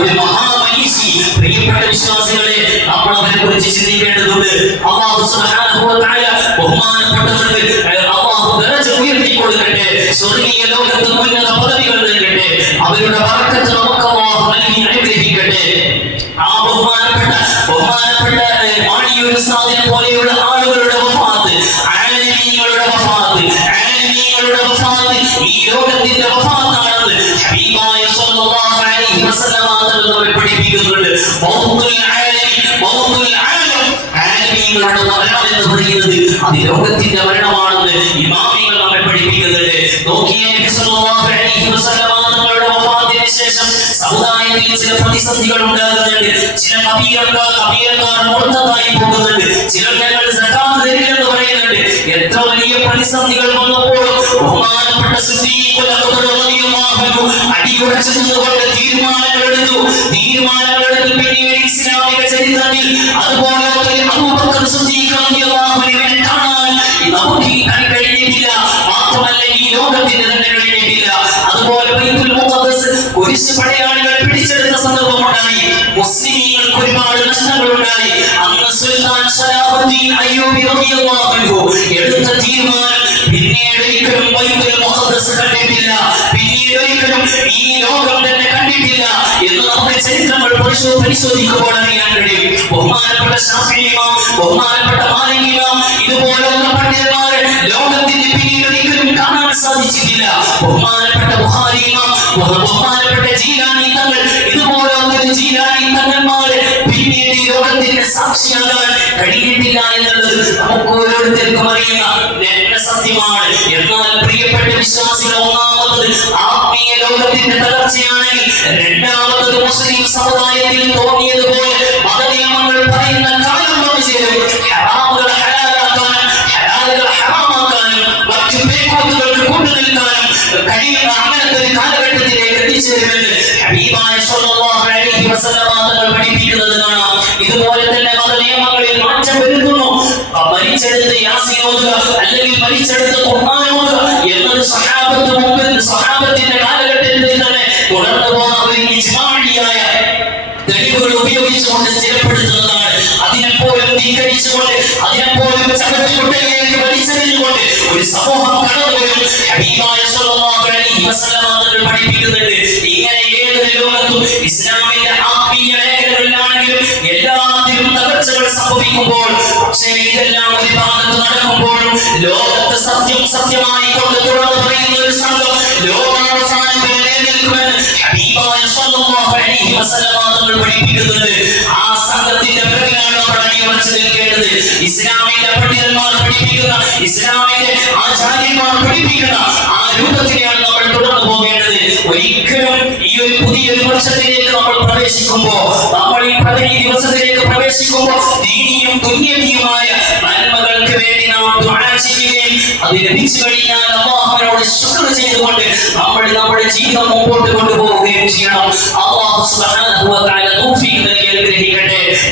ഒരു മഹാമനീഷി. പ്രിയപ്പെട്ട വിശ്വാസികളെ, നമ്മൾ അവരെ കുറിച്ച് ചിന്തിക്കേണ്ടതുണ്ട്. അല്ലാഹു സുബ്ഹാനഹു വ തആല ബഹുമാനപ്പെട്ടവർക്ക് അല്ലാഹു ദറജ ഉയർത്തി കൊടുക്കട്ടെ, സ്വർഗ്ഗീയ ലോകത്ത് ഉന്നത പദവികൾ നൽകട്ടെ, അവരുടെ ബർക്കത്ത് നമുക്ക് അല്ലാഹു നൽകി അനുഗ്രഹിക്കട്ടെ. ആ ബഹുമാനപ്പെട്ട മാണിയൂർ ഉസ്താദിനെ പോലെയുള്ള ആളുകളുടെ വഫാത്ത്, ആലിമീങ്ങളുടെ വഫാത്ത് ഈ ലോകത്തിന്റെ വഫാത്താണെന്ന് ഹബീബായ സ്വല്ലല്ലാഹു അലൈഹി വസല്ലം നമ്മെ പഠിപ്പിക്കുന്നുണ്ട്. ആലിമീങ്ങളുടെ മരണം എന്ന് പറയുന്നത് അത് ലോകത്തിന്റെ മരണമാണെന്ന് ഇമാമികൾ നമ്മെ പഠിപ്പിക്കുന്നുണ്ട്. നോക്കിയേ, നബി സ്വല്ലല്ലാഹു അലൈഹി വസല്ലം തങ്ങളുടെ വഫാത്തിന് ശേഷം സമുദായത്തിൽ ചില പ്രതിസന്ധികൾ ഉണ്ടാകുന്നുണ്ട്. ചില കബീലക്കാർ മുർത്തദായി പോകുന്നുണ്ട്. ചിലർ ഞങ്ങൾ സകാത്ത് തരില്ലെന്ന് പറയുന്നുണ്ട്. എത്ര വലിയ പ്രതിസന്ധികൾ വന്നപ്പോൾ ബഹുമാനപ്പെട്ട സിദ്ദീഖ് റളിയല്ലാഹു അൻഹു അടിയുറച്ചു നിന്നുകൊണ്ട് തീരുമാനങ്ങൾ എടുത്തു. പിന്നീട് ഇസ്ലാമിക ചരിത്രത്തിൽ അതുപോലെ അബൂബക്കർ സിദ്ദീഖ് റളിയല്ലാഹു അൻഹുവിനെ കാണാൻ നമുക്ക് കഴിഞ്ഞിട്ടില്ല. മാത്രമല്ല ഈ ലോകത്തിന് തന്നെ കഴിഞ്ഞിട്ടില്ല. അതുപോലെ ബൈത്തുൽ മുഖദ്ദസ് കുരിശ് പടയാളികൾ പിടിച്ചെടുത്ത സന്ദർഭമുണ്ടായി. മുസ്ലിമീങ്ങൾക്ക് ഒരുപാട് നഷ്ടങ്ങളുണ്ടായി. അന്ന് സുൽത്താൻ സലാഹുദ്ദീൻ അയ്യൂബി റളിയല്ലാഹു അൻഹു എടുത്ത തീരുമാനം പിന്നീട് ഒരിക്കലും ബൈത്തുൽ മുഖദ്ദസ് കണ്ടിട്ടില്ല, പിന്നീട് ഒരിക്കലും ഈ ലോകം തന്നെ കണ്ടിട്ടില്ല എന്ന് നമ്മുടെ ചരിത്രങ്ങൾ പരിശോധിക്കുമ്പോൾ അറിയാൻ കഴിയും. ബഹുമാനപ്പെട്ട ശാഫിഈ ഇമാം, ബഹുമാനപ്പെട്ട മാലിക് ഇമാം, ഇതുപോലുള്ള പണ്ഡിതന്മാരെ ലോകത്തിന്റെ പിന്നീട് ഒരിക്കലും കാണാൻ സാധിച്ചിട്ടില്ല. ബഹുമാനപ്പെട്ട ബുഖാരി ഇമാം, ബഹുമാനപ്പെട്ട ജീലാനി തങ്ങൾ, ഇതുപോലുള്ള ജീലാനി തങ്ങന്മാരെ പിന്നീട് ഈ ലോകത്തിന്റെ സാക്ഷിയാകാൻ കഴിഞ്ഞിട്ടില്ല എന്നുള്ളത് നമുക്ക് ഓരോരുത്തർക്കും അറിയുന്ന സത്യമാണ്. എന്നാൽ പ്രിയപ്പെട്ട വിശ്വാസികൾ, ഒന്നാമത് ആത്മീയ ലോകത്തിന്റെ തകർച്ചയാണെങ്കിൽ, രണ്ടാമത് മുസ്ലിം സമുദായത്തിൽ തോന്നിയതുപോലെ മതനിയമങ്ങൾ പറയുന്ന കാലം വന്നു ചേരും. ഹറാമുകൾ ഹലാലാക്കാനും ഹലാലുകൾ ഹറാമാക്കാനും മറ്റു പേക്കോത്തുകൾക്ക് കൊണ്ടുനിൽക്കാനും കഴിയുന്ന അങ്ങനത്തെ ഒരു കാലഘട്ടത്തിലേക്ക് എത്തിച്ചേരുമെന്ന് ഹബീബായ സ്വല്ലല്ലാഹു അലൈഹി വസല്ലം തങ്ങൾ പഠിപ്പിക്കുന്നത് കാണാം. ഇതുപോലെ തന്നെ മതനിയമങ്ങളിൽ മാറ്റം വരുന്നു. മരിച്ചെടുത്ത് യാസീൻ ഓതുക അല്ലെങ്കിൽ മരിച്ചെടുത്ത് ഖുർആൻ ഓതുക എന്നത് സഹാബത്തിന്റെ കാലഘട്ടത്തിൽ തന്നെ തുടർന്നു പോകുന്ന ഒരു ഇജ്മാഇയായ തെളിവുകൾ ഉപയോഗിച്ചുകൊണ്ട് സ്ഥിരപ്പെടുത്തുന്നതാണ്. അതിനെപ്പോലും ധിക്കരിച്ചുകൊണ്ട്, അതിനെപ്പോലും ചവറ്റുകുട്ടയിലേക്ക് വലിച്ചെറിഞ്ഞുകൊണ്ട് ഒരു സമൂഹം കടന്നു വരും. ഹബീബായ സ്വല്ലല്ലാഹു അലൈഹി വസല്ലം തങ്ങൾ പഠിപ്പിക്കുന്നുണ്ട്, ഇങ്ങനെ ഏതൊരു ലോകത്തും ഇസ്ലാമിന്റെ ആത്മീയ മേഖലകളിലാണെങ്കിലും എല്ലാത്തിലും തകർച്ചകൾ സംഭവിക്കുമ്പോൾ, പക്ഷേ ഇതെല്ലാം ഒരു ഭാഗത്ത് നടക്കുമ്പോഴും ലോകത്ത് സത്യമായി കൊണ്ട് തുറന്നു പറയുന്ന ഒരു സംഘം ലോകാവസാനം വരെ നിലനിൽക്കുമെന്ന് ഹബീബായ സ്വല്ലല്ലാഹു അലൈഹി വസല്ലം തങ്ങൾ പഠിപ്പിക്കുന്നുണ്ട്. ആ സംഘത്തിന്റെ പിറകിലാണ് നമ്മൾ അണിയുറച്ചു നിൽക്കേണ്ടത്. ഇസ്ലാമിന്റെ പണ്ഡിതന്മാർ പഠിപ്പിക്കുന്ന, ഇസ്ലാമിന്റെ ആചാര്യന്മാർ പഠിപ്പിക്കുന്ന ആ രൂപത്തിലാണ് നമ്മൾ തുടർന്നു പോകേണ്ടത്. ഒരിക്കലും ഈ ഒരു പുതിയൊരു വർഷത്തിലേക്ക് നമ്മൾ പ്രവേശിക്കുമ്പോൾ, നമ്മൾ ഈ പതിനീ ദിവസത്തിലേക്ക് പ്രവേശിക്കുമ്പോൾ ദീനിയും ദുനിയവിയുമായ നന്മകൾക്ക് വേണ്ടി നാം ദുആ ചെയ്യുകയും അത് ലഭിച്ചു കഴിഞ്ഞാൽ അല്ലാഹുവിനോട് ശുക്ർ ചെയ്തുകൊണ്ട് നമ്മൾ നമ്മുടെ ജീവിതം മുമ്പോട്ട് കൊണ്ടുപോവുകയും ചെയ്യണം. അല്ലാഹു സുബ്ഹാനഹു വ തആല തൗഫീഖ് നൽകി അനുഗ്രഹിക്കട്ടെ.